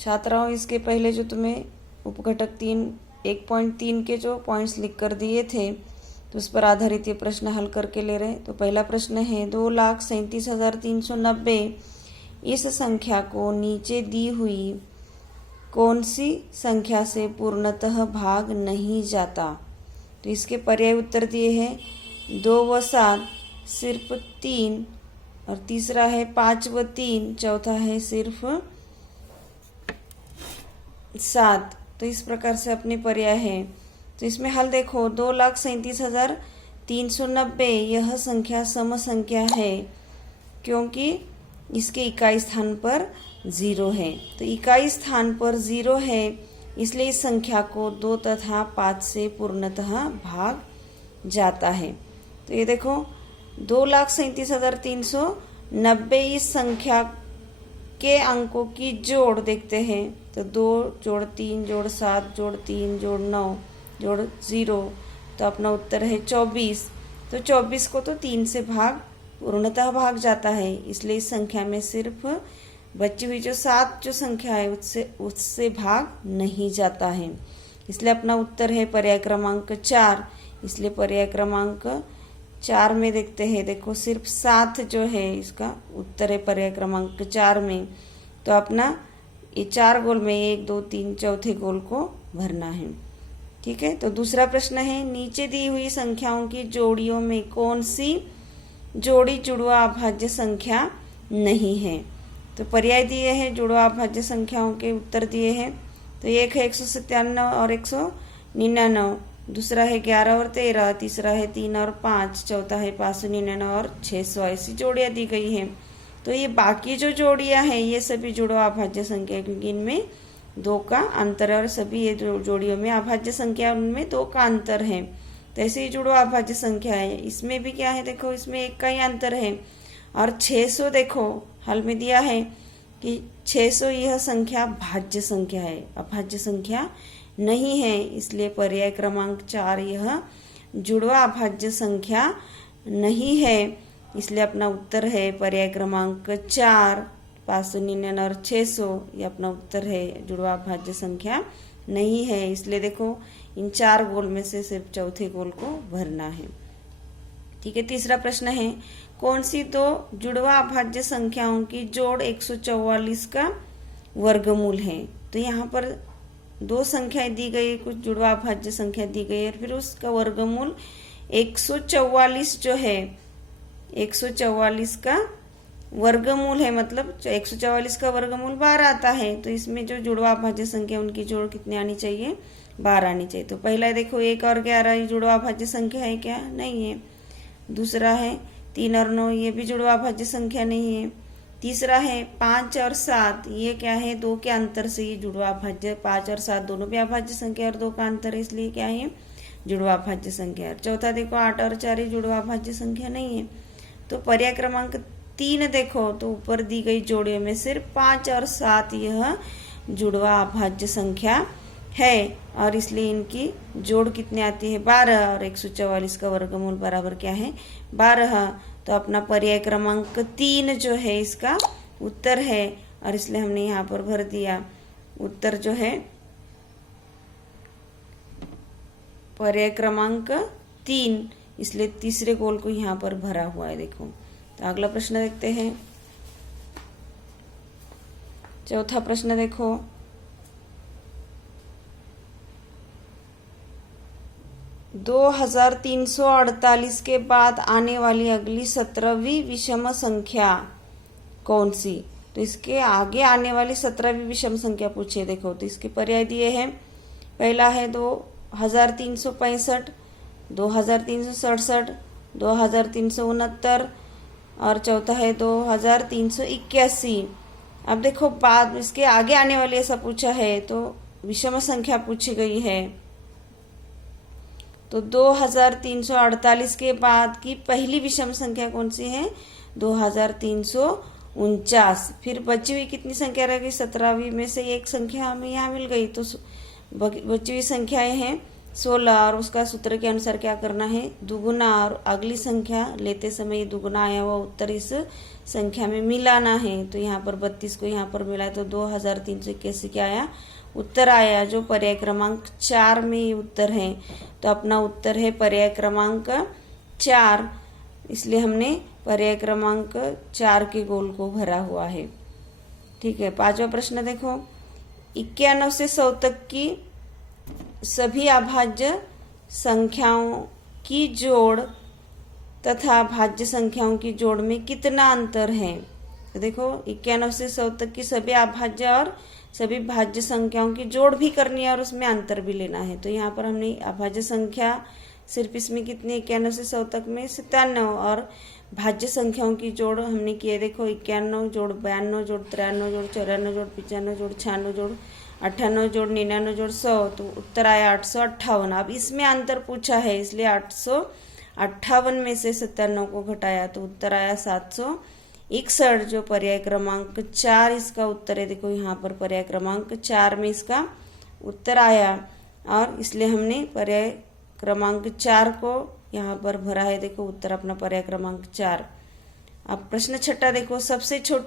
छात्राओं, इसके पहले जो तुम्हें उपघटक 1.3 के जो पॉइंट्स लिख कर दिए थे तो उस पर आधारित ये प्रश्न हल करके ले रहे। तो पहला प्रश्न है 2,37,390 इस संख्या को नीचे दी हुई कौन सी संख्या से पूर्णतः भाग नहीं जाता। तो इसके पर्याय उत्तर दिए हैं 2 व 7, सिर्फ 3, और तीसरा है 5 व 3, चौथा है सिर्फ 7। तो इस प्रकार से अपने पर्याय है। तो इसमें हल देखो 2,37,390 यह संख्या सम संख्या है क्योंकि इसके इकाई स्थान पर 0 है। तो इकाई स्थान पर 0 है इसलिए इस संख्या को 2 तथा 5 से पूर्णतः भाग जाता है। तो ये देखो 2,37,390 इस संख्या के अंकों की जोड़ देखते हैं। तो 2 जोड़ 3 जोड़ 7 जोड़ 3 जोड़ 9 जोड़ 0, तो अपना उत्तर है 24। तो 24 को तो 3 से पूर्णतः भाग जाता है, इसलिए इस संख्या में सिर्फ बची हुई जो 7 जो संख्या है उससे भाग नहीं जाता है, इसलिए अपना उत्तर है पर्याय क्रमांक 4। इसलिए पर्याय क्रमांक 4 में देखते हैं, देखो सिर्फ 7 जो है इसका उत्तर है पर्याय क्रमांक 4 में। तो अपना ये 4 गोल में 1 2 3 चौथे गोल को भरना है। ठीक है। तो दूसरा प्रश्न है नीचे दी हुई संख्याओं की जोड़ियों में कौन सी जोड़ी जुड़वा अभाज्य संख्या नहीं है। तो पर्याय दिए हैं जुड़वा अभाज्य संख्याओं के उत्तर दिए हैं। तो एक है 197 और 199, दूसरा है 11 और 13, तीसरा है 3 और 5, चौथा है 599 और 600, ऐसी जोड़ियाँ दी गई हैं। तो ये बाकी जो जोड़ियाँ हैं ये सभी जुड़वा अभाज्य संख्या है क्योंकि इनमें 2 का अंतर है और सभी ये जोड़ियों में अभाज्य संख्या उनमें 2 का अंतर है। तो ऐसे ही जुड़वा अभाज्य संख्या है, इसमें भी क्या है देखो इसमें 1 का ही अंतर है। और 600 देखो हल में दिया है कि 600 यह संख्या भाज्य संख्या है, अभाज्य संख्या नहीं है, इसलिए पर्याय क्रमांक 4 यह जुड़वा अभाज्य संख्या नहीं है, इसलिए अपना उत्तर है पर्याय क्रमांक 4। 599 और 600 ये अपना उत्तर है, जुड़वा अभाज्य संख्या नहीं है, इसलिए देखो इन 4 गोल में से सिर्फ चौथे गोल को भरना है। ठीक है। तीसरा प्रश्न है कौन सी 2 जुड़वा अभाज्य संख्याओं की जोड़ 144 का वर्गमूल है। तो यहाँ पर 2 संख्याएं दी गई, कुछ जुड़वा अभाज्य संख्या दी गई और फिर उसका वर्गमूल 144 जो है 144 का वर्गमूल है, मतलब 144 का वर्गमूल 12 आता है। तो इसमें जो जुड़वा अभाज्य संख्या उनकी जोड़ कितनी आनी चाहिए, 12 आनी चाहिए। तो पहला देखो 1 और 11 ये जुड़वा अभाज्य संख्या है क्या, नहीं है। दूसरा है 3 और 9 ये भी जुड़वा अभाज्य संख्या नहीं है। तीसरा है 5 और 7 ये क्या है, 2 के अंतर से ये जुड़वा अभाज्य, 5 और 7 दोनों भी अभाज्य संख्या और 2 का अंतर है, इसलिए क्या है जुड़वा अभाज्य संख्या। चौथा देखो 8 और 4 ये जुड़वा अभाज्य संख्या नहीं है। तो पर्याय क्रमांक 3 देखो तो ऊपर दी गई जोड़ियों में सिर्फ 5 और 7 यह जुड़वा अभाज्य संख्या है और इसलिए इनकी जोड़ कितनी आती है 12 और 144 का वर्गमूल बराबर क्या है 12। तो अपना पर्याय क्रमांक 3 जो है इसका उत्तर है और इसलिए हमने यहाँ पर भर दिया उत्तर जो है पर्याय क्रमांक 3, इसलिए तीसरे गोल को यहाँ पर भरा हुआ है। देखो तो अगला प्रश्न देखते हैं। चौथा प्रश्न देखो 2348 के बाद आने वाली अगली 17वीं विषम संख्या कौन सी। तो इसके आगे आने वाली 17वीं विषम संख्या पूछे। देखो तो इसके पर्याय दिए हैं, पहला है 2365, 2367, 2369 और चौथा है 2381। अब देखो बाद इसके आगे आने वाली ऐसा पूछा है तो विषम संख्या पूछी गई है। तो 2348 के बाद की पहली विषम संख्या कौन सी है 2349। फिर बची हुई कितनी संख्या रह गई 17वीं में से एक संख्या हमें यहाँ मिल गई, तो बची हुई संख्याएं हैं 16 और उसका सूत्र के अनुसार क्या करना है, दुगुना और अगली संख्या लेते समय ये दुगुना आया हुआ उत्तर इस संख्या में मिलाना है। तो यहाँ पर 32 को यहाँ पर मिलाए तो 2381 क्या आया, उत्तर आया, जो पर्याय क्रमांक 4 में ये उत्तर है। तो अपना उत्तर है पर्याय क्रमांक 4, इसलिए हमने पर्याय क्रमांक 4 के गोल को भरा हुआ है। ठीक है, 5वां प्रश्न देखो, 91 से 100 तक की सभी अभाज्य संख्याओं की जोड़ तथा भाज्य संख्याओं की जोड़ में कितना अंतर है। तो देखो 91 से 100 तक की सभी अभाज्य और सभी भाज्य संख्याओं की जोड़ भी करनी है और उसमें अंतर भी लेना है। तो यहाँ पर हमने अभाज्य संख्या सिर्फ इसमें कितनी, 91 से 100 तक में 97, और भाज्य संख्याओं की जोड़ हमने किए, देखो 91 जोड़ 92 जोड़ 93 जोड़ 94 जोड़ 95 जोड़ 96 जोड़ 98 जोड़ 99 जोड़ 100, तो उत्तर आया 858। अब इसमें अंतर पूछा है इसलिए 858 में से 97 को घटाया तो उत्तर आया 761, जो पर्याय क्रमांक 4 इसका उत्तर है। देखो यहाँ पर पर्याय क्रमांक 4 में इसका उत्तर आया और इसलिए हमने पर्याय क्रमांक 4 को यहाँ पर भरा है। देखो उत्तर अपना पर्याय क्रमांक 4। अब प्रश्न 6 देखो, सबसे छोटी